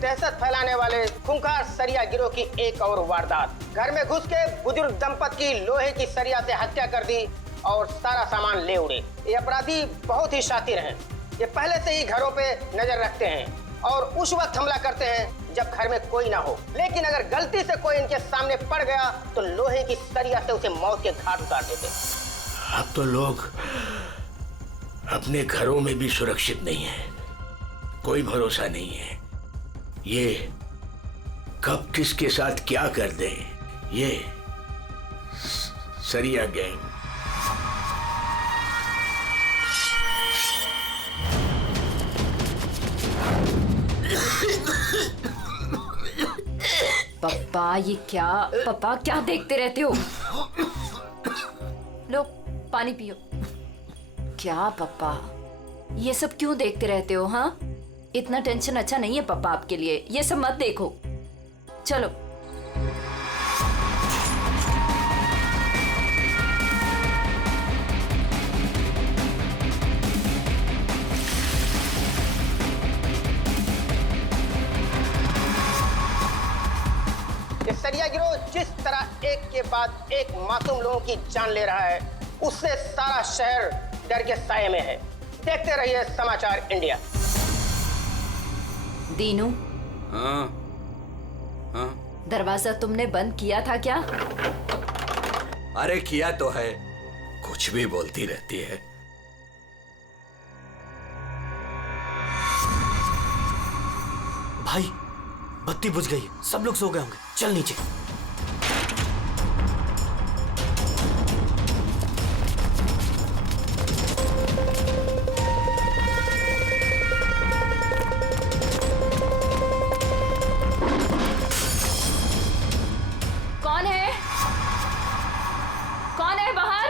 दहशत फैलाने वाले खूंखार सरिया गिरोह की एक और वारदात। घर में घुस के बुजुर्ग दंपति की लोहे की सरिया से हत्या कर दी और सारा सामान ले उड़े। ये अपराधी बहुत ही शातिर हैं। ये पहले से ही घरों पे नजर रखते हैं और उस वक्त हमला करते हैं जब घर में कोई ना हो। लेकिन अगर गलती से कोई इनके सामने पड़ गया तो लोहे की सरिया से उसे मौत के घाट उतार देते। अब तो लोग अपने घरों में भी सुरक्षित नहीं है, कोई भरोसा नहीं है। ये कब किसके साथ क्या कर दे, ये सरिया गैंग। पापा ये क्या, पापा क्या देखते रहते हो? लो पानी पियो। क्या पापा ये सब क्यों देखते रहते हो? हाँ, इतना टेंशन अच्छा नहीं है पापा आपके लिए, ये सब मत देखो। चलो ये सरिया गिरोह जिस तरह एक के बाद एक मासूम लोगों की जान ले रहा है, उससे सारा शहर डर के साए में है। देखते रहिए समाचार इंडिया। दीनू, हाँ हाँ, दरवाजा तुमने बंद किया था क्या? अरे किया तो है, कुछ भी बोलती रहती है। भाई बत्ती बुझ गई, सब लोग सो गए होंगे, चल नीचे। कौन है? कौन है बाहर?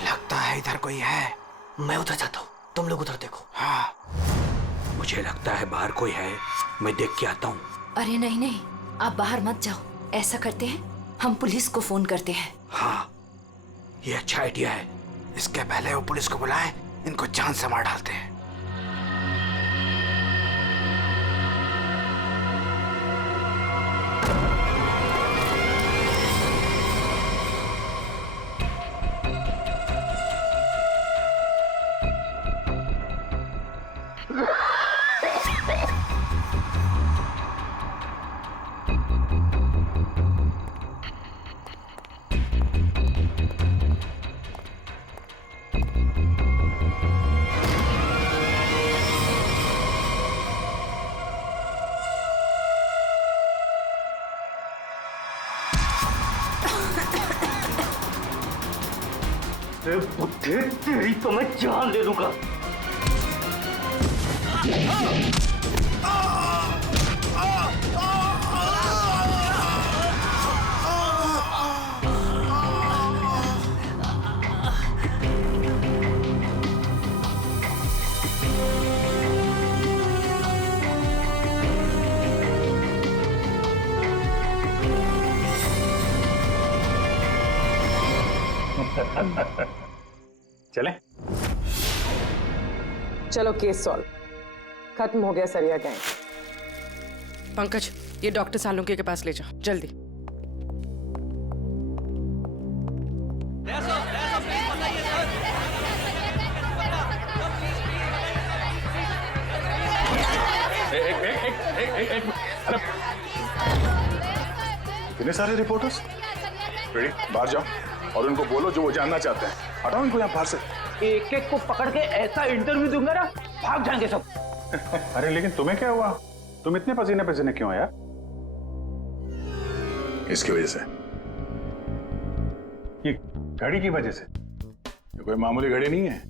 लगता है इधर कोई है। मैं उधर जाता हूँ, तुम लोग उधर देखो। हाँ, मुझे लगता है बाहर कोई है, मैं देख के आता हूँ। अरे नहीं नहीं, आप बाहर मत जाओ। ऐसा करते हैं, हम पुलिस को फोन करते हैं। हाँ, ये अच्छा आइडिया है। इसके पहले वो पुलिस को बुलाएं, इनको जान से मार डालते हैं। बुद्धि तेरी तो मैं जान ले लूंगा। चले? चलो केस सॉल्व, खत्म हो गया सरिया गैंग। पंकज, ये डॉक्टर सालुंके के पास ले जाओ जल्दी। इतने सारे रिपोर्टर्स रेडी, बाहर जाओ और उनको बोलो जो वो जानना चाहते हैं। हटाओ इनको यहाँ बाहर से। एक एक को पकड़ के ऐसा इंटरव्यू दूंगा ना, भाग जाएंगे सब। अरे लेकिन तुम्हें क्या हुआ? तुम इतने पसीने पसीने क्यों यार? इसकी वजह से, ये घड़ी की वजह से। ये कोई मामूली घड़ी नहीं है,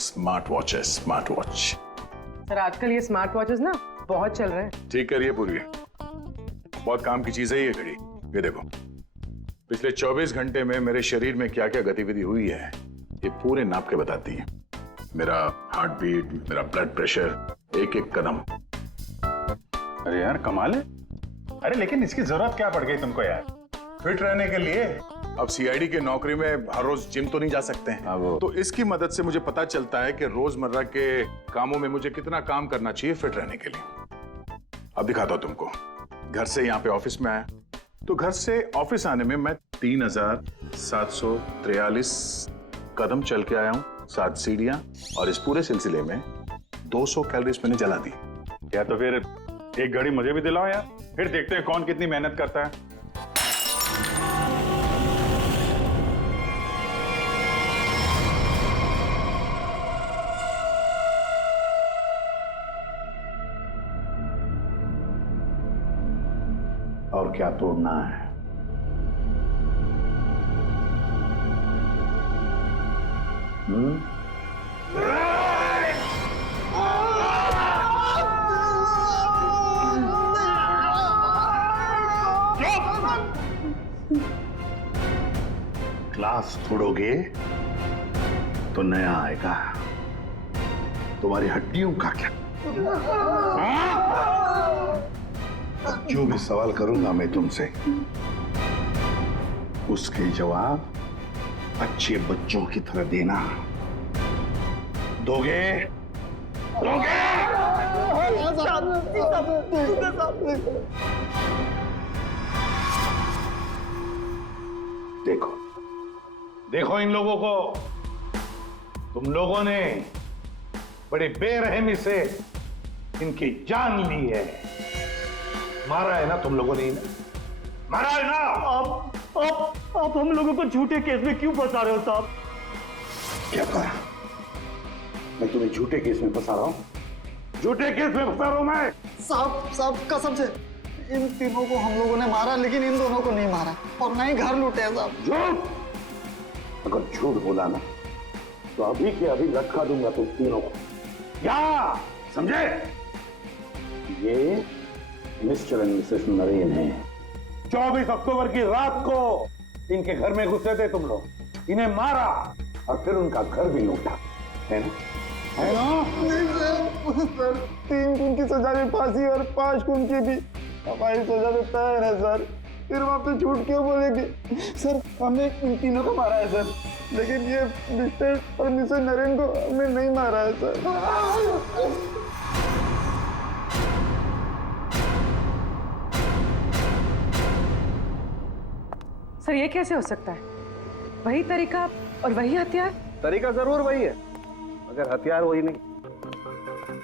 स्मार्ट वॉच है, स्मार्ट वॉच। सर आजकल ये स्मार्ट वॉचेस ना बहुत चल रहे हैं। ठीक करिए पूरी, बहुत काम की चीज है ये घड़ी। ये देखो, पिछले 24 घंटे में मेरे शरीर में क्या क्या गतिविधि हुई है ये पूरे नाप के बताती है। मेरा हार्ट बीट, मेरा ब्लड प्रेशर, एक एक कदम। अरे यार कमाल है। अरे लेकिन इसकी जरूरत क्या पड़ गई तुमको यार, फिट रहने के लिए? अब सीआईडी की नौकरी में हर रोज जिम तो नहीं जा सकते हैं, तो इसकी मदद से मुझे पता चलता है कि रोजमर्रा के कामों में मुझे कितना काम करना चाहिए फिट रहने के लिए। अब दिखाता हूं तुमको। घर से यहाँ पे ऑफिस में आया, तो घर से ऑफिस आने में मैं 3743 कदम चल के आया हूँ, 7 सीढ़ियां, और इस पूरे सिलसिले में 200 कैलोरीज मैंने जला दी। या तो फिर एक घड़ी मुझे भी दिलाओ यार, फिर देखते हैं कौन कितनी मेहनत करता है। और क्या तोड़ना है? ग्लास तोड़ोगे तो नया आएगा, तुम्हारी हड्डियों का क्या? जो भी सवाल करूंगा मैं तुमसे, उसके जवाब अच्छे बच्चों की तरह देना। दोगे? दोगे? देखो देखो इन लोगों को, तुम लोगों ने बड़ी बेरहमी से इनकी जान ली है। मारा है ना तुम लोगों ने इन्हें? मारा है ना? आप हम लोगों को झूठे केस में क्यों फंसा रहे हो साहब? क्या कहा? मैं तुम्हें झूठे केस में फंसा रहा हूं? झूठे केस में फंसा रहा हूं मैं? साहब कसम से इन तीनों को हम लोगों ने मारा, लेकिन इन दोनों को नहीं मारा और ना ही घर लूटे हैं साहब। झूठ! अगर झूठ बोला ना तो अभी के अभी लटका दूंगा तुम तीनों को। क्या समझे? ये मिस्टर एंड मिसेस नरेन है। 24 अक्टूबर की रात को इनके घर में घुसे थे तुम लोग, इन्हें मारा और फिर उनका घर भी लूटा, है ना? है ना? नहीं सर, 3 खून की सजा में फांसी और 5 खून की भी हमारी सजा में तैयार है सर। फिर वहां पे झूठ क्यों बोलेंगे? सर हमने इन तीनों को मारा है सर, लेकिन ये मिस्टर और मिसेस नरेन को हमने नहीं मारा है सर। सर ये कैसे हो सकता है? वही तरीका और वही हथियार? तरीका जरूर वही है, मगर हथियार वही नहीं।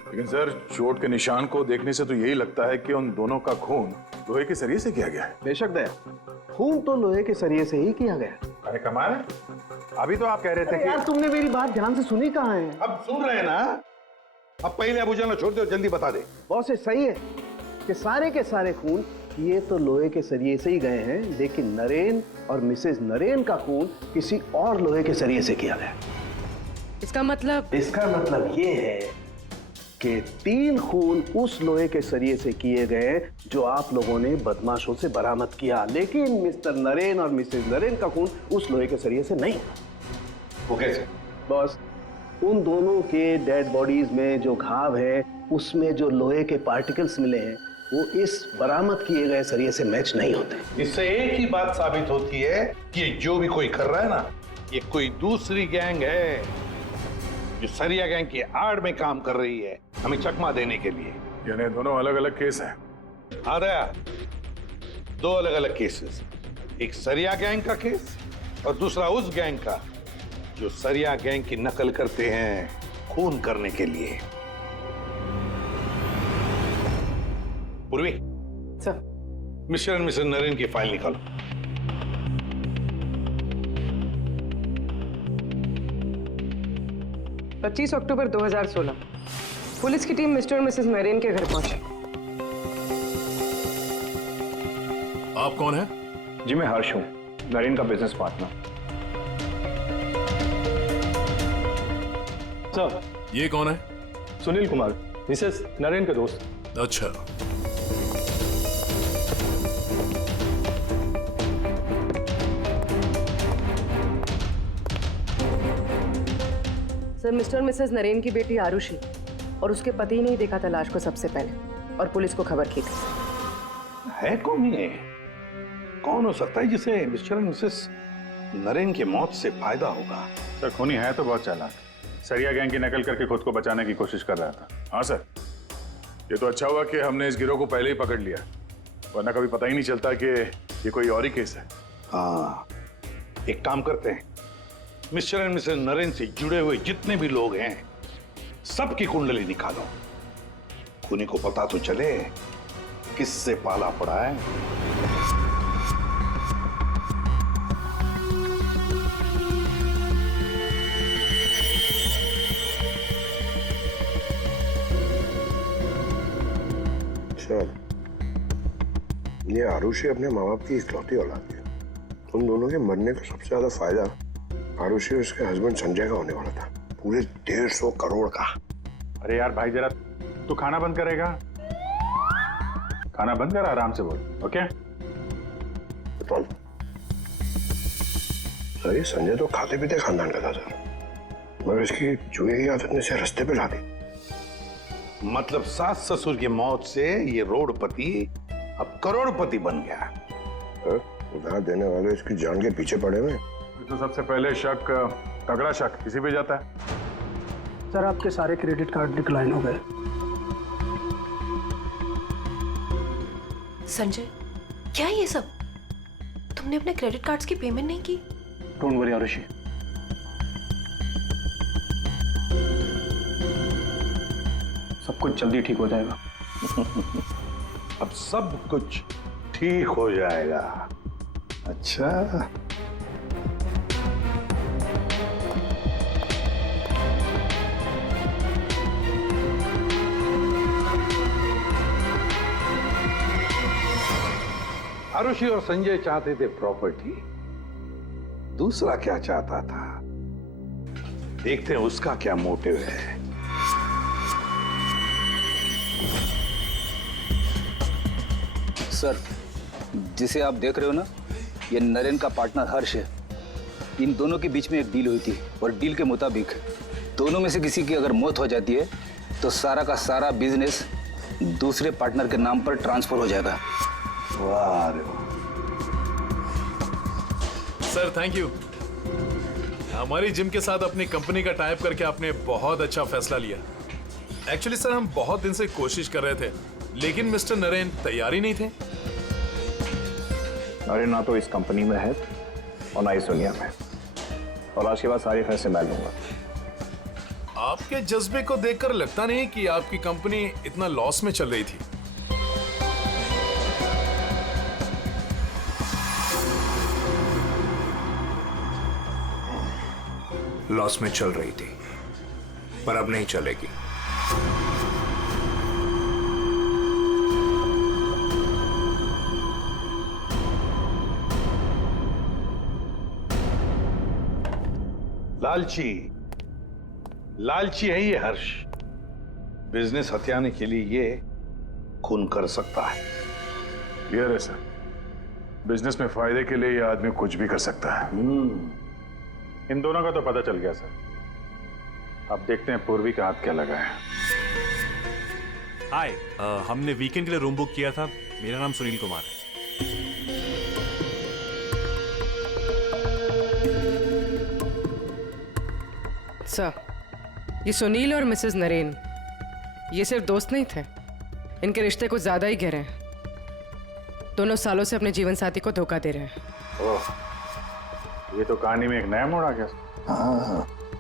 लेकिन सर, चोट के निशान को देखने से तो यही लगता है कि उन दोनों का खून लोहे के सरिये से किया गया है। बेशक दया, खून तो लोहे के सरिये से ही किया गया। अरे कमाल है, अभी तो आप कह रहे थे कि... यार तुमने मेरी बात ध्यान से सुनी कहाँ है? अब सुन रहे हैं ना? अब पहले अबू जान छोड़ दो, जल्दी बता दे। बहुत से सही है कि सारे के सारे खून ये तो लोहे के सरिये से ही गए हैं, लेकिन नरेन और मिसेस नरेन का खून किसी और लोहे के सरिये से किया गया। इसका मतलब ये है कि 3 खून उस लोहे के सरिये से किए गए जो आप लोगों ने बदमाशों से बरामद किया, लेकिन मिस्टर नरेन और मिसेस नरेन का खून उस लोहे के सरिये से नहीं। वो कैसे? बस उन दोनों के डेड बॉडीज में जो घाव है उसमें जो लोहे के पार्टिकल्स मिले हैं वो इस बरामद किए गए सरिये से मैच नहीं होते। इससे एक ही बात साबित होती है कि जो भी कोई कर रहा है ना, ये कोई दूसरी गैंग है जो सरिया गैंग की आड़ में काम कर रही है, हमें चकमा देने के लिए। यानी दोनों अलग अलग केस हैं। हाँ दया, 2 अलग अलग केसेस, एक सरिया गैंग का केस और दूसरा उस गैंग का जो सरिया गैंग की नकल करते हैं खून करने के लिए। Purvi sir, mister and Mrs Naren की फाइल निकालो। पच्चीस अक्टूबर 2016 पुलिस की टीम मिस्टर और मिसेस नरेन के घर पहुंची। आप कौन है? जी मैं हर्ष हूं, नरेन का बिजनेस पार्टनर। सर ये कौन है? सुनील कुमार, मिसेस नरेन के दोस्त। अच्छा, सर, मिस्टर और मिसेस नरेन की बेटी आरुषि और उसके पति ने ही देखा था लाश को सबसे पहले और पुलिस को खबर की थी। है कौन ये? कौन हो सकता है जिसे मिस्टर और मिसेस नरेन की मौत से फायदा होगा? सर खूनी है तो बहुत चालाक, सरिया गैंग की नकल करके खुद को बचाने की कोशिश कर रहा था। हाँ सर, ये तो अच्छा हुआ कि हमने इस गिरोह को पहले ही पकड़ लिया, वरना कभी पता ही नहीं चलता कि ये कोई और ही केस है। हाँ, एक काम करते हैं, मिस्टर एंड मिसेस नरेन से जुड़े हुए जितने भी लोग हैं सबकी कुंडली निकालो, खूनी को पता तो चले किससे पाला पड़ा है। सर, ये आरुषि अपने माँ बाप की इकलौती औलाद है। उन दोनों के मरने का सबसे ज्यादा फायदा आरुषि और उसके हस्बैंड संजय का होने वाला था, पूरे 150 करोड़ का। अरे यार भाई, जरा तू खाना बंद करेगा? खाना बंद कर, आराम से बोल। ओके सर, ये संजय तो खाते पीते खानदान का था सर, मगर इसकी जुए की आदत ने से रास्ते पे ला दी। मतलब सास ससुर की मौत से ये रोडपति अब करोड़पति बन गया। उधार देने वाले इसकी जान के पीछे पड़े हुए। तो सबसे पहले शक, तगड़ा शक किसी पे जाता है। सर, आपके सारे क्रेडिट कार्ड डिक्लाइन हो गए। संजय, क्या ये सब? तुमने अपने क्रेडिट कार्ड्स की पेमेंट नहीं की? डोंट वरी आरुषि, सब कुछ जल्दी ठीक हो जाएगा। अब सब कुछ ठीक हो जाएगा। अच्छा, आरुषि और संजय चाहते थे प्रॉपर्टी, दूसरा क्या चाहता था, देखते हैं उसका क्या मोटिव है। सर, जिसे आप देख रहे हो ना, ये नरेन का पार्टनर हर्ष है। इन दोनों के बीच में एक डील हुई थी और डील के मुताबिक दोनों में से किसी की अगर मौत हो जाती है तो सारा का सारा बिजनेस दूसरे पार्टनर के नाम पर ट्रांसफर हो जाएगा। वाह रे वाह। Sir thank you. हमारी जिम के साथ अपनी कंपनी का टाइप करके आपने बहुत अच्छा फैसला लिया। एक्चुअली सर, हम बहुत दिन से कोशिश कर रहे थे, लेकिन मिस्टर नरेन तैयार ही नहीं थे। नरेन ना तो इस कंपनी में है और ना इस दुनिया में, और आज के बाद सारे फैसले मैं लूंगा। आपके जज्बे को देखकर लगता नहीं कि आपकी कंपनी इतना लॉस में चल रही थी। लॉस में चल रही थी, पर अब नहीं चलेगी। लालची है ये हर्ष। बिजनेस हथियाने के लिए ये खून कर सकता है। क्लियर है सर, बिजनेस में फायदे के लिए ये आदमी कुछ भी कर सकता है। इन दोनों का तो पता चल गया सर। अब देखते हैं पूर्वी का हाथ क्या लगा है। हाय, हमने वीकेंड के लिए रूम बुक किया था। मेरा नाम सुनील कुमार है। सर, ये सुनील और मिसेस नरेन ये सिर्फ दोस्त नहीं थे, इनके रिश्ते कुछ ज्यादा ही गहरे हैं। दोनों सालों से अपने जीवन साथी को धोखा दे रहे हैं। ओह, ये तो कहानी में एक नया मोड़ आ गया।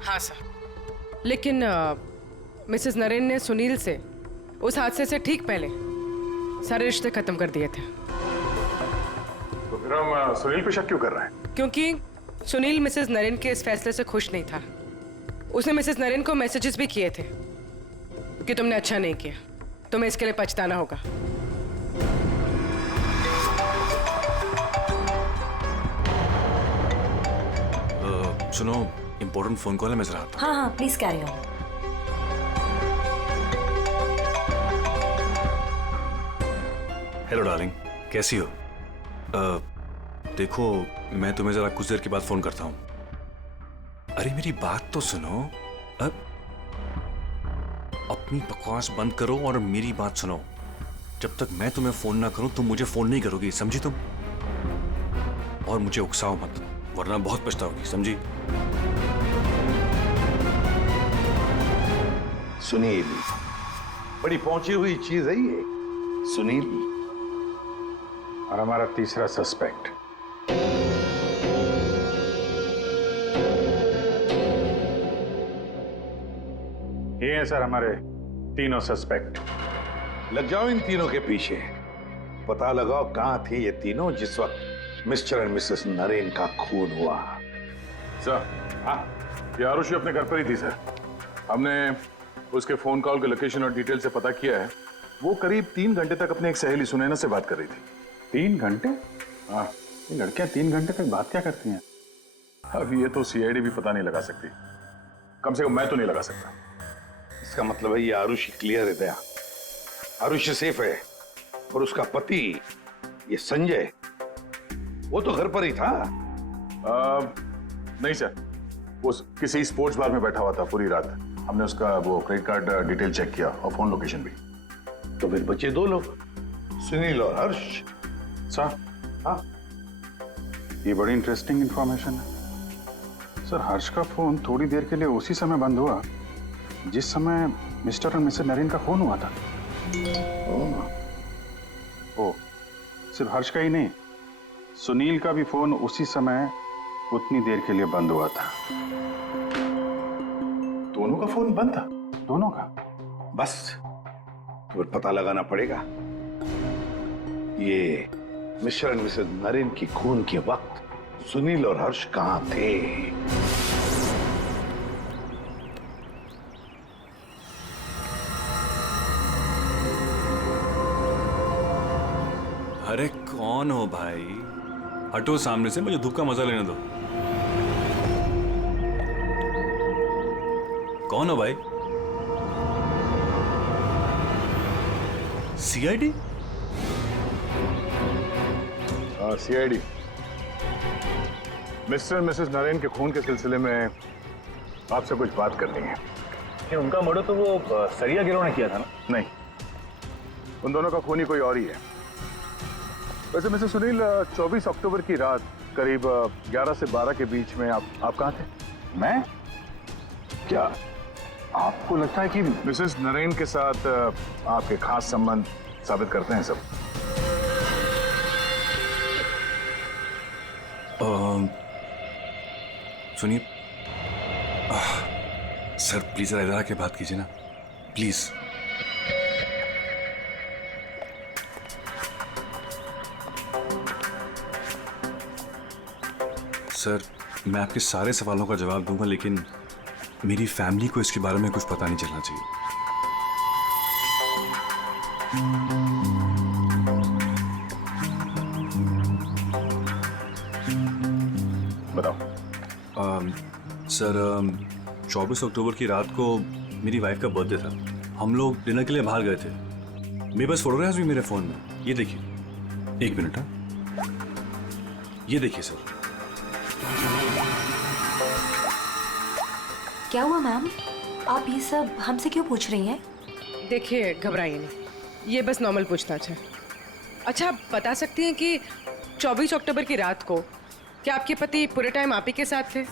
हाँ सर, लेकिन मिसेस नरेन ने सुनील से उस हादसे से ठीक पहले सारे रिश्ते खत्म कर दिए थे। तो फिर हम सुनील पे शक क्यों कर रहे हैं? क्योंकि सुनील मिसेस नरेन के इस फैसले से खुश नहीं था। उसने मिसेस नरेन को मैसेजेस भी किए थे कि तुमने अच्छा नहीं किया, तुम्हें इसके लिए पछताना होगा। सुनो, इंपॉर्टेंट फोन कॉल है, मैं जरा आता हूं। हाँ हाँ, please carry on. Hello darling, कैसी हो? देखो, मैं तुम्हें जरा कुछ देर के बाद फोन करता हूँ। अरे मेरी बात तो सुनो, अपनी बकवास बंद करो और मेरी बात सुनो। जब तक मैं तुम्हें फोन ना करूं तुम मुझे फोन नहीं करोगी, समझी तुम? और मुझे उकसाओ मत, वरना बहुत पछताओगी, समझी? सुनील, बड़ी पहुंची हुई चीज है ये। सुनील और हमारा तीसरा सस्पेक्ट। ये हैं सर हमारे तीनों सस्पेक्ट। लग जाओ इन तीनों के पीछे, पता लगाओ कहां थे ये तीनों जिस वक्त मिस्टर एंड मिसेस नरेन का खून हुआ। सर, हाँ, ये आरुषि अपने घर पर ही थी सर। हमने उसके फोन कॉल के लोकेशन और डिटेल से पता किया है। वो करीब 3 घंटे तक अपनी एक सहेली सुनैना से बात कर रही थी। 3 घंटे? हाँ, ये लड़कियां 3 घंटे तक बात क्या करती हैं? अब ये तो सीआईडी भी पता नहीं लगा सकती, कम से कम मैं तो नहीं लगा सकता। इसका मतलब है ये आरुषि क्लियर है दया, आरुषि सेफ है। और उसका पति ये संजय, वो तो घर पर ही था। नहीं सर, वो किसी स्पोर्ट्स बार में बैठा हुआ था पूरी रात। हमने उसका वो क्रेडिट कार्ड डिटेल चेक किया और फोन लोकेशन भी। तो फिर बचे 2 लोग, सुनील और हर्ष। सर, हाँ, ये बड़ी इंटरेस्टिंग इंफॉर्मेशन है सर। हर्ष का फोन थोड़ी देर के लिए उसी समय बंद हुआ जिस समय मिस्टर और मिसेस नरेन का फोन हुआ था। ओ, सिर्फ हर्ष का ही नहीं, सुनील का भी फोन उसी समय उतनी देर के लिए बंद हुआ था। दोनों का फोन बंद था? दोनों का? बस तो फिर पता लगाना पड़ेगा ये मिस्टर एंड मिसेस नरेन की खून के वक्त सुनील और हर्ष कहां थे। अरे कौन हो भाई? हटो सामने से, मुझे धूप का मजा लेने दो। कौन हो भाई? सीआईडी? हाँ, सीआईडी। मिस्टर मिसेस नरेन के खून के सिलसिले में आपसे कुछ बात करनी है। कि उनका मर्डर तो वो सरिया गिरोह ने किया था ना? नहीं, उन दोनों का खूनी कोई और ही है। वैसे मिस्टर सुनील, 24 अक्टूबर की रात करीब 11 से 12 के बीच में आप कहाँ थे? मैं? क्या आपको लगता है कि मिसेस नरेन के साथ आपके खास संबंध साबित करते हैं सब? सुनिए सर, प्लीज इधर आके बात कीजिए ना, प्लीज। सर, मैं आपके सारे सवालों का जवाब दूंगा, लेकिन मेरी फैमिली को इसके बारे में कुछ पता नहीं चलना चाहिए। बताओ। सर, 24 अक्टूबर की रात को मेरी वाइफ का बर्थडे था। हम लोग डिनर के लिए बाहर गए थे। मेरे पास फोटोग्राफ्स भी मेरे फोन में, ये देखिए। 1 मिनट। हाँ, ये देखिए सर। क्या हुआ मैम? आप ये सब हमसे क्यों पूछ रही हैं? देखिए, घबराइए नहीं, ये बस नॉर्मल पूछताछ है। अच्छा, आप बता सकती हैं कि 24 अक्टूबर की रात को क्या आपके पति पूरे टाइम आप ही के साथ थे?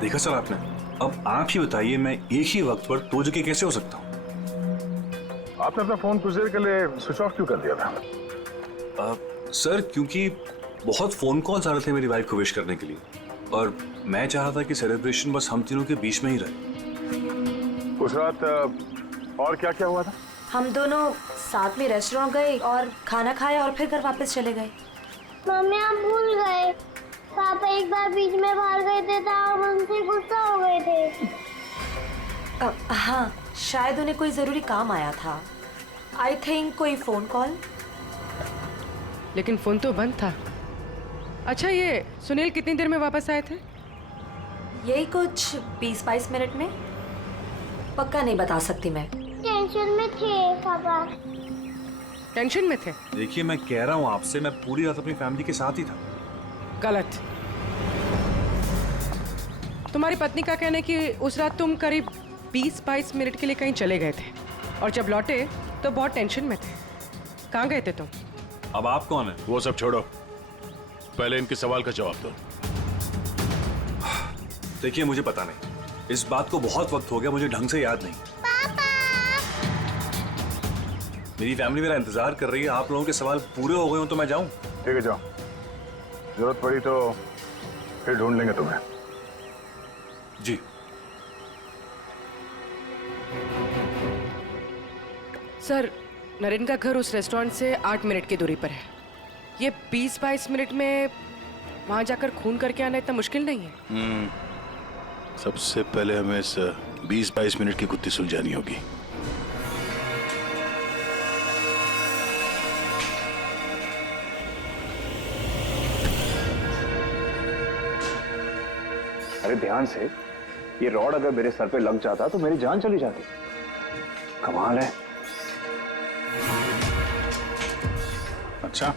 देखा सर आपने, अब आप ही बताइए, मैं एक ही वक्त पर 2 जगह कैसे हो सकता हूँ? आपने अपना फोन कुछ देर के लिए स्विच ऑफ क्यों कर दिया था? सर, क्योंकि बहुत फोन कॉल्स आ रहे थे मेरी वाइफ को विश करने के लिए, और मैं चाह रहा था कि सेलिब्रेशन बस हम तीनों के बीच में ही रहे। उस रात और क्या क्या हुआ था? हम दोनों साथ में रेस्टोरेंट गए और खाना खाया और फिर घर वापस चले गए। मम्मी, आप भूल गए, पापा एक बार बीच में बाहर गए थे तो हम उनसे गुस्सा हो गए थे। हाँ, शायद उन्हें कोई जरूरी काम आया था। आई थिंक कोई फोन कॉल। लेकिन फोन तो बंद था। अच्छा, ये सुनील कितनी देर में वापस आए थे? यही कुछ 20-22 मिनट में। पक्का नहीं बता सकती मैं। टेंशन में थे पापा। टेंशन में थे? देखिए, मैं कह रहा हूँ आपसे, मैं पूरी रात अपनी फैमिली के साथ ही था। गलत। तुम्हारी पत्नी का कहना है कि उस रात तुम करीब 20-22 मिनट के लिए कहीं चले गए थे और जब लौटे तो बहुत टेंशन में थे। कहाँ गए थे तुम? अब आप कौन है? वो सब छोड़ो, पहले इनके सवाल का जवाब दो। देखिए मुझे पता नहीं, इस बात को बहुत वक्त हो गया, मुझे ढंग से याद नहीं। मेरी फैमिली मेरा इंतजार कर रही है, आप लोगों के सवाल पूरे हो गए हो तो मैं जाऊं? ठीक है जाओ, जरूरत पड़ी तो फिर ढूंढ लेंगे तुम्हें। जी। सर, नरेन का घर उस रेस्टोरेंट से 8 मिनट की दूरी पर है। ये 20-22 मिनट में वहां जाकर खून करके आना इतना मुश्किल नहीं है। सबसे पहले हमें इस 20-22 मिनट की गुत्थी सुलझानी होगी। अरे ध्यान से, ये रॉड अगर मेरे सर पे लग जाता तो मेरी जान चली जाती। कमाल है। अच्छा,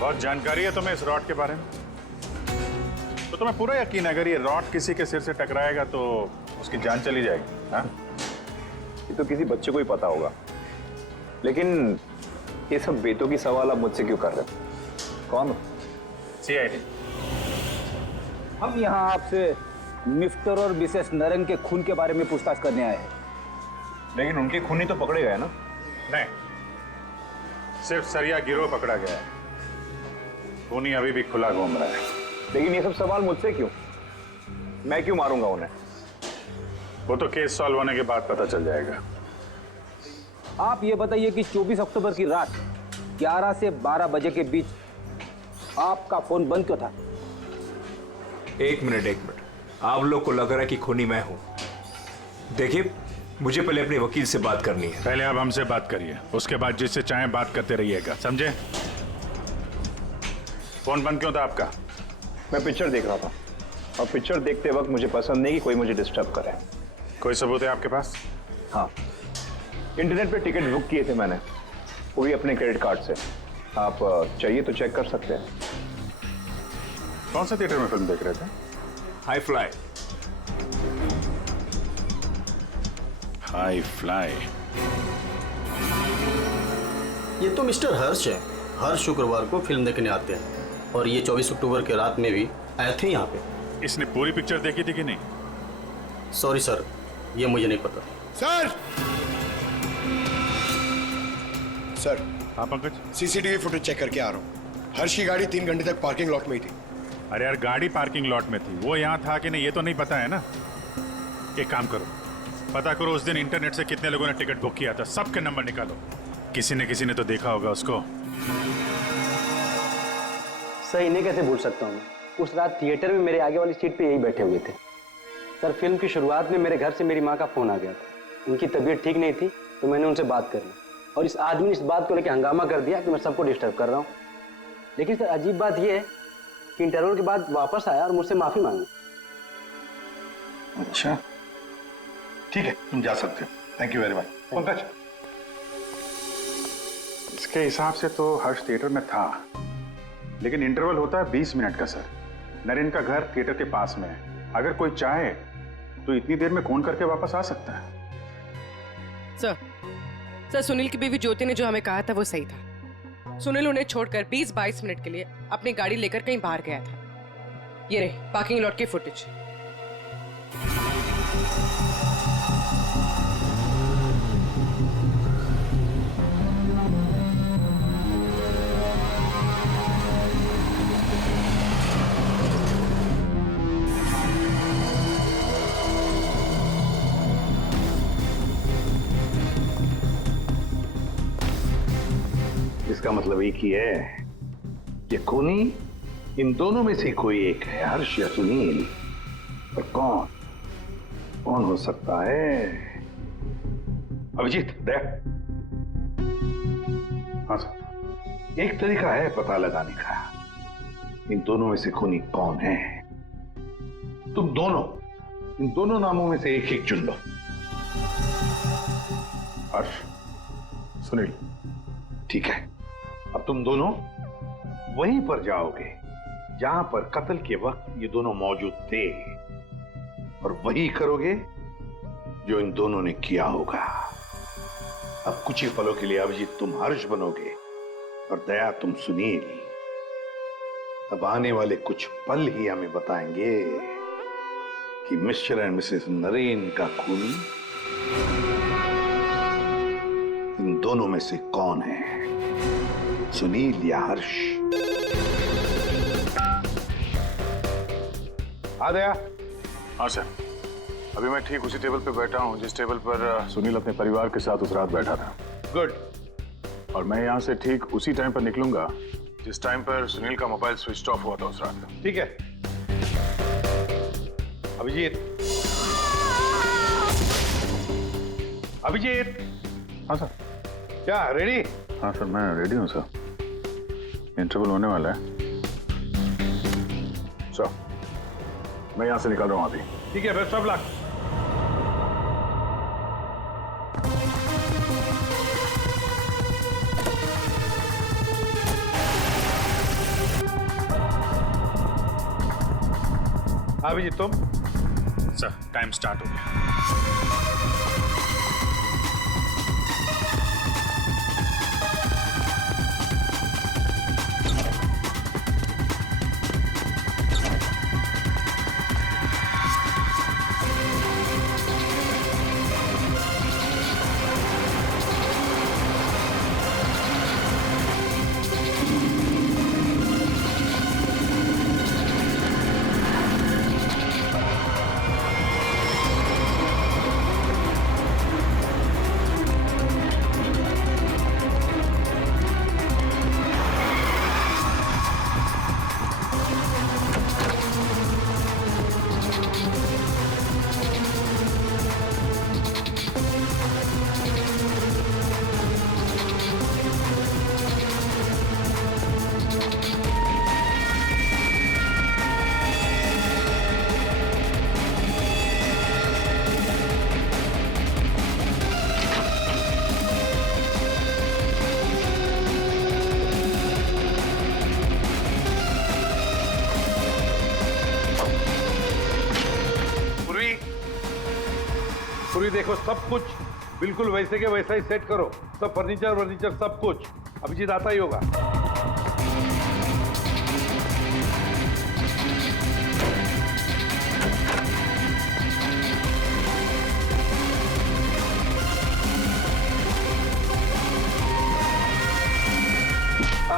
बहुत जानकारी है तुम्हें इस रॉड के बारे में, तो तुम्हें पूरा यकीन है अगर ये रॉड किसी के सिर से टकराएगा तो उसकी जान चली जाएगी? हाँ? ये तो किसी बच्चे को ही पता होगा, लेकिन ये सब बेतों की सवाल आप मुझसे क्यों कर रहे हो? कौन हो? CID। हम यहाँ आपसे मिस्टर और मिसेस नरेन के खून के बारे में पूछताछ करने आए हैं। लेकिन उनके खूनी तो पकड़े गए ना? नहीं, सिर्फ सरिया गिरोह पकड़ा गया है, खूनी अभी भी खुला घूम रहा है। लेकिन ये सब सवाल मुझसे क्यों? मैं क्यों मारूंगा उन्हें? वो तो केस सॉल्व होने के बाद पता चल जाएगा। आप ये बताइए कि 24 अक्टूबर की रात 11 से 12 बजे के बीच आपका फोन बंद क्यों था? एक मिनट, आप लोग को लग रहा है कि खूनी मैं हूं। देखिए, मुझे पहले अपने वकील से बात करनी है। पहले आप हमसे बात करिए, उसके बाद जिससे चाहें बात करते रहिएगा, समझे? फोन बंद क्यों था आपका? मैं पिक्चर देख रहा था और पिक्चर देखते वक्त मुझे पसंद नहीं कि कोई मुझे डिस्टर्ब करे। कोई सबूत है आपके पास? हाँ, इंटरनेट पे टिकट बुक किए थे मैंने, वो भी अपने क्रेडिट कार्ड से। आप चाहिए तो चेक कर सकते हैं। कौन सा थिएटर में फिल्म देख रहे थे? High fly. High fly. ये तो मिस्टर हर्ष है, हर शुक्रवार को फिल्म देखने आते हैं और ये 24 अक्टूबर के रात में भी आए थे यहाँ पे। इसने पूरी पिक्चर देखी थी कि नहीं? सॉरी सर, ये मुझे नहीं पता। सर! सर, हाँ पंकज, CCTV फुटेज चेक करके आ रहा हूँ। हर्ष की गाड़ी 3 घंटे तक पार्किंग लॉट में ही थी। अरे यार, गाड़ी पार्किंग लॉट में थी, वो यहाँ था कि नहीं ये तो नहीं पता है ना। एक काम करो, पता करो उस दिन इंटरनेट से कितने लोगों ने टिकट बुक किया था, सबके नंबर निकालो। किसी ने तो देखा होगा उसको। सर, इन्हें कैसे भूल सकता हूँ? उस रात थिएटर में मेरे आगे वाली सीट पे यही बैठे हुए थे। सर, फिल्म की शुरुआत में मेरे घर से मेरी माँ का फोन आ गया था। उनकी तबीयत ठीक नहीं थी तो मैंने उनसे बात कर ली और इस आदमी ने इस बात को लेकर हंगामा कर दिया कि मैं सबको डिस्टर्ब कर रहा हूँ। लेकिन सर, अजीब बात यह है कि इंटरवल के बाद वापस आया और मुझसे माफी मांगी। अच्छा, ठीक है, तुम जा सकते हो। Thank you very much. Pankaj, इसके हिसाब से तो हर्ष थिएटर में था, लेकिन इंटरवल होता है 20 मिनट का सर। नरेन का घर थिएटर के पास में है, अगर कोई चाहे तो इतनी देर में फोन करके वापस आ सकता है। सर, सुनील की बीवी ज्योति ने जो हमें कहा था वो सही था। सुनील उन्हें छोड़कर 20-22 मिनट के लिए अपनी गाड़ी लेकर कहीं बाहर गया था। ये रहे पार्किंग लॉट की फुटेज। इसका मतलब एक ही है, ये खूनी इन दोनों में से कोई एक है, हर्ष या सुनील। पर कौन हो सकता है? अभिजीत, दया। हाँ सर, एक तरीका है पता लगाने का, इन दोनों में से खूनी कौन है। तुम दोनों इन दोनों नामों में से एक चुन लो। हर्ष, सुनील। ठीक है, अब तुम दोनों वहीं पर जाओगे जहां पर कत्ल के वक्त ये दोनों मौजूद थे, और वही करोगे जो इन दोनों ने किया होगा। अब कुछ ही पलों के लिए अभिजीत तुम हर्ष बनोगे और दया तुम सुनील। अब आने वाले कुछ पल ही हमें बताएंगे कि मिस्टर एंड मिसेस नरेन का खून इन दोनों में से कौन है, सुनील या हर्ष। आ गया? हाँ सर, अभी मैं ठीक उसी टेबल पे बैठा हूँ जिस टेबल पर सुनील अपने परिवार के साथ उस रात बैठा था। गुड। और मैं यहाँ से ठीक उसी टाइम पर निकलूंगा जिस टाइम पर सुनील का मोबाइल स्विच ऑफ हुआ था उस रात। ठीक है अभिजीत। अभिजीत। हाँ सर। क्या रेडी? हाँ सर, मैं रेडी हूँ सर। इंटरवल होने वाला है सर, मैं यहाँ से निकल रहा हूँ अभी। ठीक है, बेस्ट ऑफ लक। अभिजीत तुम? सर, टाइम स्टार्ट हो गया। पूरी देखो, सब कुछ बिल्कुल वैसे के वैसा ही सेट करो। सब फर्नीचर सब कुछ। अभिजीत आता ही होगा।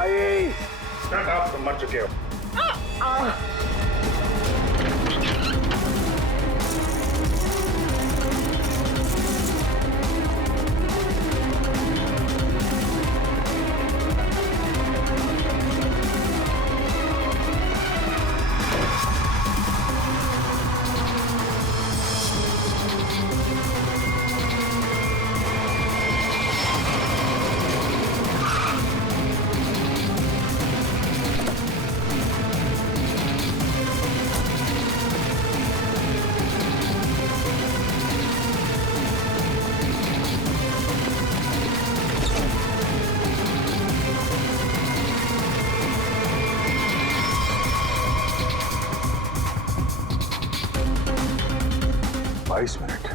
आइए। आप तो मर चुके हो। Minute.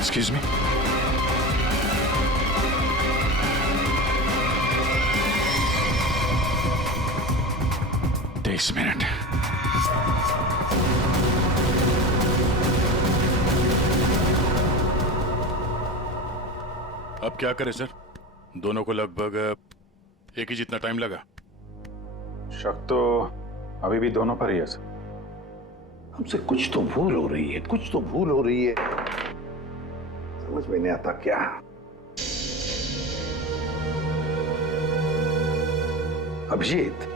Excuse me? This minute. अब क्या करें सर? दोनों को लगभग एक ही जितना टाइम लगा। शक तो अभी भी दोनों पर ही है सर। हमसे कुछ तो भूल हो रही है, कुछ तो भूल हो रही है। समझ में नहीं आता क्या। अभिजीत,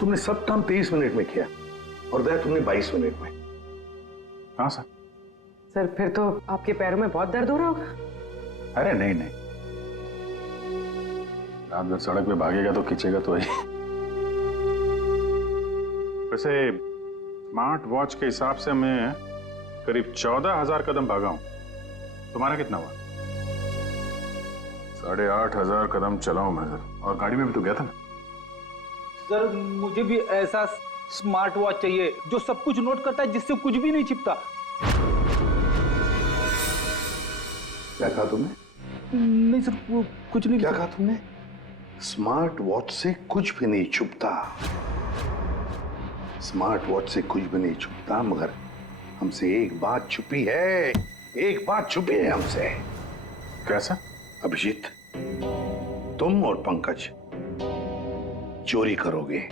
तुमने सब काम 23 मिनट में किया और दया तुमने 22 मिनट में। हाँ सर। सर फिर तो आपके पैरों में बहुत दर्द हो रहा होगा। अरे नहीं नहीं, रात भर सड़क पे भागेगा तो खींचेगा तो ही। वैसे स्मार्ट वॉच के हिसाब से मैं करीब 14,000 कदम भागा हूं। तुम्हारा कितना हुआ? 8,500 कदम चला हूं मैं सर, और गाड़ी में भी तो गया था ना। सर मुझे भी ऐसा स्मार्ट वॉच चाहिए जो सब कुछ नोट करता है, जिससे कुछ भी नहीं छिपता। क्या कहा तुमने? नहीं सर, वो कुछ नहीं। क्या कहा तुमने? स्मार्ट वॉच से कुछ भी नहीं छुपता। स्मार्ट वॉच से कुछ भी नहीं छुपता, मगर हमसे एक बात छुपी है। एक बात छुपी है हमसे। कैसा? अभिजीत, तुम और पंकज चोरी करोगे।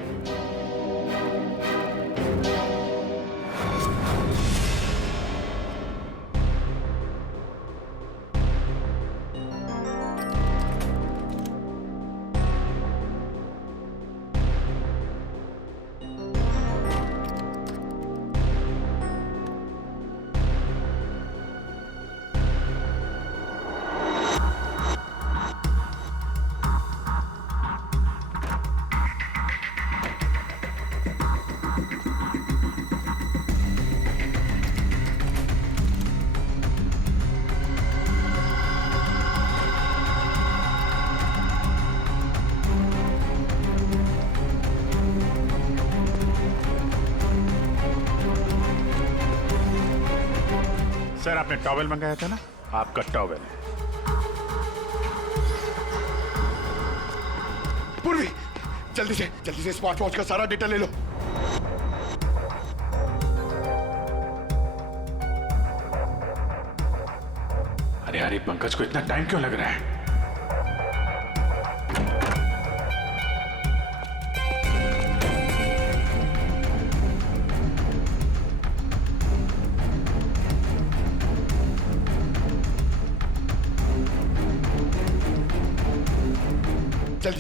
सर आपने टॉवेल मंगाया था ना, आपका टॉवेल। पूर्वी, जल्दी से स्मार्ट वॉच का सारा डेटा ले लो। अरे अरे पंकज को इतना टाइम क्यों लग रहा है?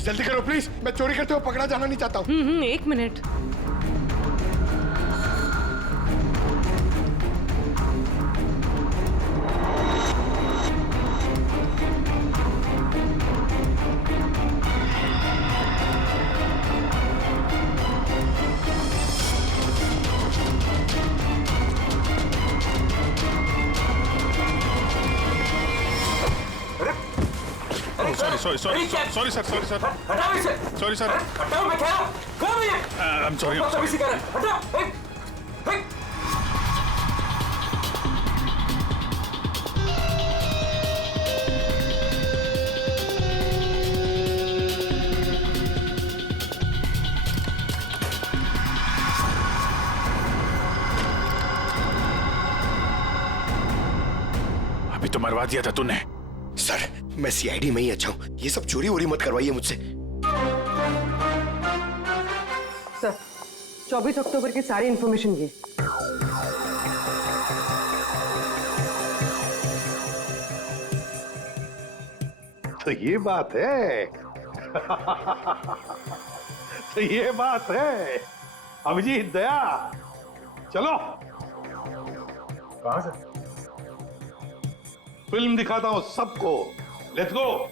जल्दी करो प्लीज, मैं चोरी करते हुए पकड़ा जाना नहीं चाहता हूँ। 1 minute. Sorry sir. Sorry sir. I'm sorry. अभी तो मरवा दिया था तूने। सर मैं सीआईडी में ही अच्छा हूँ, ये सब चोरी वोरी मत करवाइए मुझसे। सर 24 अक्टूबर की सारी इंफॉर्मेशन ये। तो ये बात है। तो ये बात है। अभिजीत, दया, चलो। कहां से? फिल्म दिखाता हूं सबको। Let's go.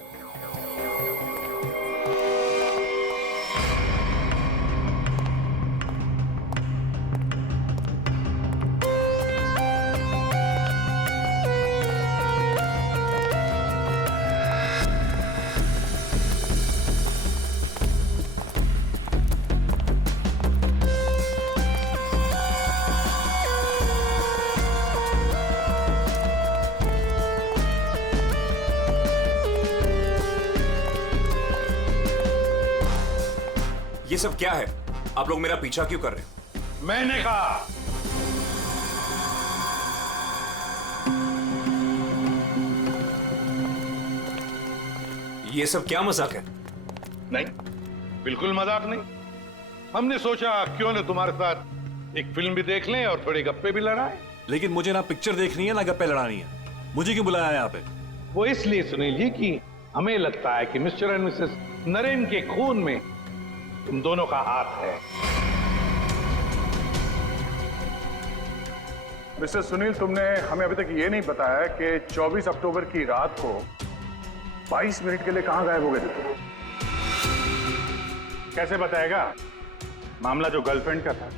ये सब क्या है? आप लोग मेरा पीछा क्यों कर रहे हैं? मैंने कहा। ये सब क्या मजाक है? नहीं, बिल्कुल मजाक नहीं। हमने सोचा क्यों न तुम्हारे साथ एक फिल्म भी देख लें और थोड़ी गप्पे भी लड़ाएं। लेकिन मुझे ना पिक्चर देखनी है ना गप्पे लड़ानी है। मुझे क्यों बुलाया यहाँ पे? वो इसलिए सुनील जी कि हमें लगता है कि मिस्टर एंड मिसेस नरेन के खून में तुम दोनों का हाथ है। मिस्टर सुनील, तुमने हमें अभी तक ये नहीं बताया कि 24 अक्टूबर की रात को 22 मिनट के लिए कहां गायब हो गए थे तुम? कैसे बताएगा? मामला जो गर्लफ्रेंड का था,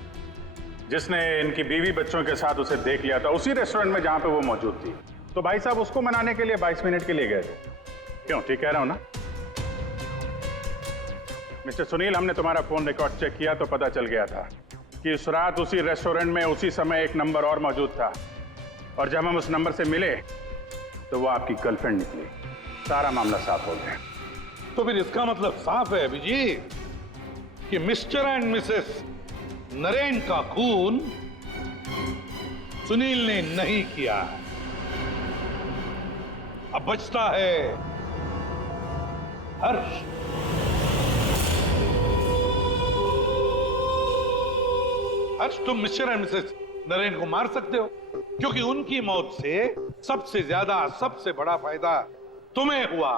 जिसने इनकी बीवी बच्चों के साथ उसे देख लिया था उसी रेस्टोरेंट में जहां पे वो मौजूद थी, तो भाई साहब उसको मनाने के लिए 22 मिनट के लिए गए थे। क्यों, ठीक कह रहा हूं ना? मिस्टर सुनील, हमने तुम्हारा फोन रिकॉर्ड चेक किया तो पता चल गया था कि उस रात उसी रेस्टोरेंट में उसी समय एक नंबर और मौजूद था, और जब हम उस नंबर से मिले तो वो आपकी गर्लफ्रेंड निकली। सारा मामला साफ हो गया। तो फिर इसका मतलब साफ है अभिजीत कि मिस्टर एंड मिसेस नरेन का खून सुनील ने नहीं किया है। अब बचता है हर्ष। हर्ष, तुम मिस्टर एंड मिसेस नरेन को मार सकते हो, क्योंकि उनकी मौत से सबसे ज्यादा, सबसे बड़ा फायदा तुम्हें हुआ।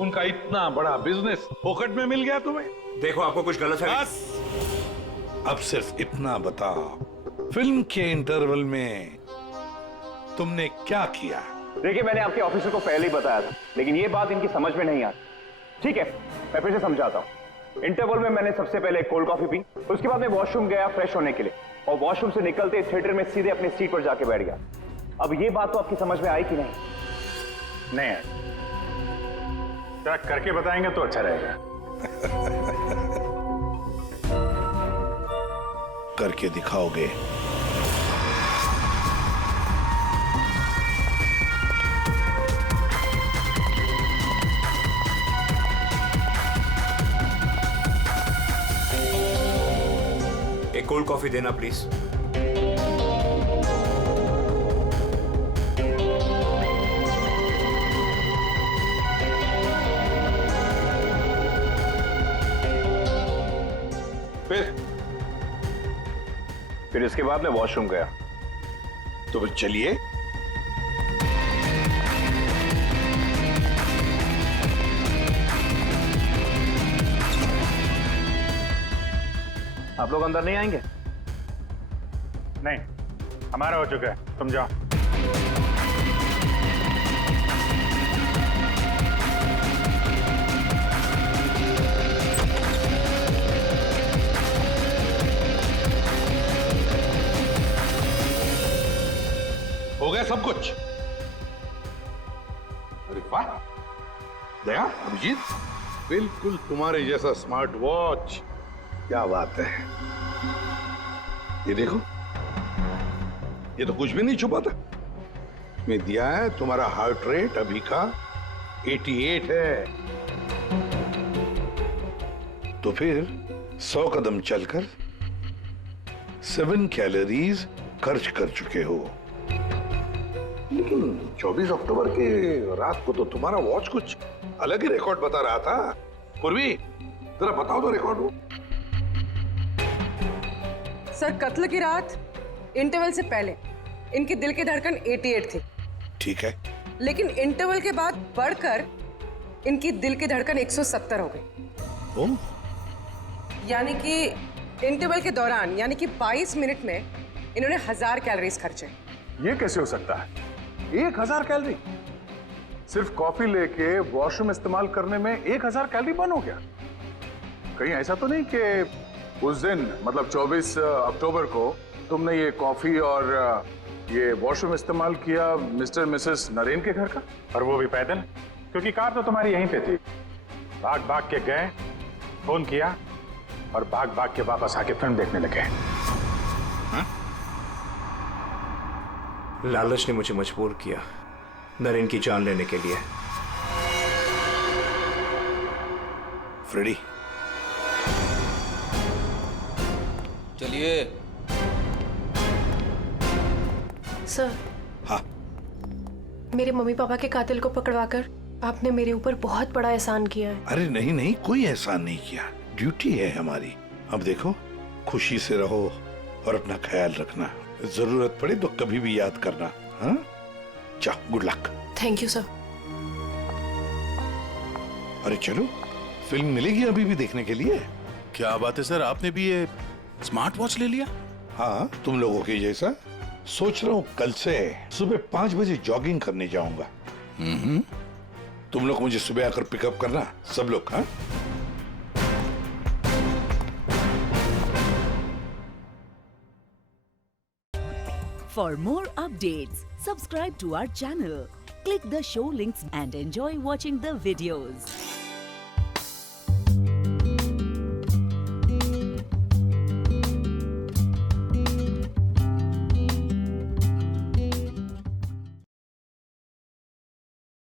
उनका इतना बड़ा बिजनेस फोकट में मिल गया तुम्हें। देखो, आपको कुछ गलत है। बस अब सिर्फ इतना बताओ, फिल्म के इंटरवल में तुमने क्या किया? देखिए, मैंने आपके ऑफिसर को पहले ही बताया था, लेकिन ये बात इनकी समझ में नहीं आती। ठीक है, मैं फिर से समझाता हूँ। इंटरवल में मैंने सबसे पहले एक कोल्ड कॉफी पी, उसके बाद मैं वॉशरूम गया फ्रेश होने के लिए, और वॉशरूम से निकलते थिएटर में सीधे अपनी सीट पर जाके बैठ गया। अब ये बात तो आपकी समझ में आई कि नहीं? नहीं, जरा करके बताएंगे तो अच्छा रहेगा। करके दिखाओगे? एक कोल्ड कॉफी देना प्लीज। फिर इसके बाद मैं वॉशरूम गया। तो फिर चलिए। आप लोग अंदर नहीं आएंगे? नहीं, हमारा हो चुका है, तुम जाओ। हो गया सब कुछ? अरे वाह दया, अभिजीत, बिल्कुल तुम्हारे जैसा स्मार्ट वॉच। क्या बात है। ये देखो, ये तो कुछ भी नहीं छुपा था। मैं दिया है तुम्हारा हार्ट रेट अभी का 88 है। तो फिर 100 कदम चलकर 7 कैलोरीज खर्च कर चुके हो। लेकिन 24 अक्टूबर के रात को तो तुम्हारा वॉच कुछ अलग ही रिकॉर्ड बता रहा था। पूर्वी, जरा बताओ तो रिकॉर्ड वो। सर, कत्ल की रात इंटरवल से पहले इनकी दिल की धड़कन 88 थी। ठीक है, लेकिन इंटरवल के बाद बढ़कर इनकी दिल की धड़कन 170 हो गई। ओह, यानी कि इंटरवल के दौरान, यानी कि 22 मिनट में इन्होंने 1000 कैलोरीज खर्चे। ये कैसे हो सकता है? 1000 कैलोरी? सिर्फ कॉफी लेके वॉशरूम इस्तेमाल करने में 1000 कैलोरी बर्न हो गया? कहीं ऐसा तो नहीं कि उस दिन, मतलब 24 अक्टूबर को तुमने ये कॉफी और ये वॉशरूम इस्तेमाल किया मिस्टर मिसेस नरेन के घर का, और वो भी पैदल? क्योंकि कार तो तुम्हारी यहीं पे थी। भाग भाग के गए, फोन किया, और भाग भाग के वापस आके फिल्म देखने लगे। लालच ने मुझे मजबूर किया नरेन की जान लेने के लिए। फ्रेडी, चलिए। सर। हाँ। मेरे मम्मी पापा के कातिल को पकड़वाकर आपने मेरे ऊपर बहुत बड़ा एहसान किया है। अरे नहीं नहीं, कोई एहसान नहीं किया, ड्यूटी है हमारी। अब देखो, खुशी से रहो और अपना ख्याल रखना। जरूरत पड़े तो कभी भी याद करना। हाँ, जाओ, good luck. Thank you sir. अरे चलो, फिल्म मिलेगी अभी भी देखने के लिए। क्या बात है सर, आपने भी ये स्मार्ट वॉच ले लिया? हाँ, तुम लोगों की जैसा सोच रहा हूँ कल से सुबह 5 बजे जॉगिंग करने जाऊंगा। तुम लोग मुझे सुबह आकर पिकअप करना, सब लोग। हाँ, For more updates, subscribe to our channel, click the show links and enjoy watching the videos.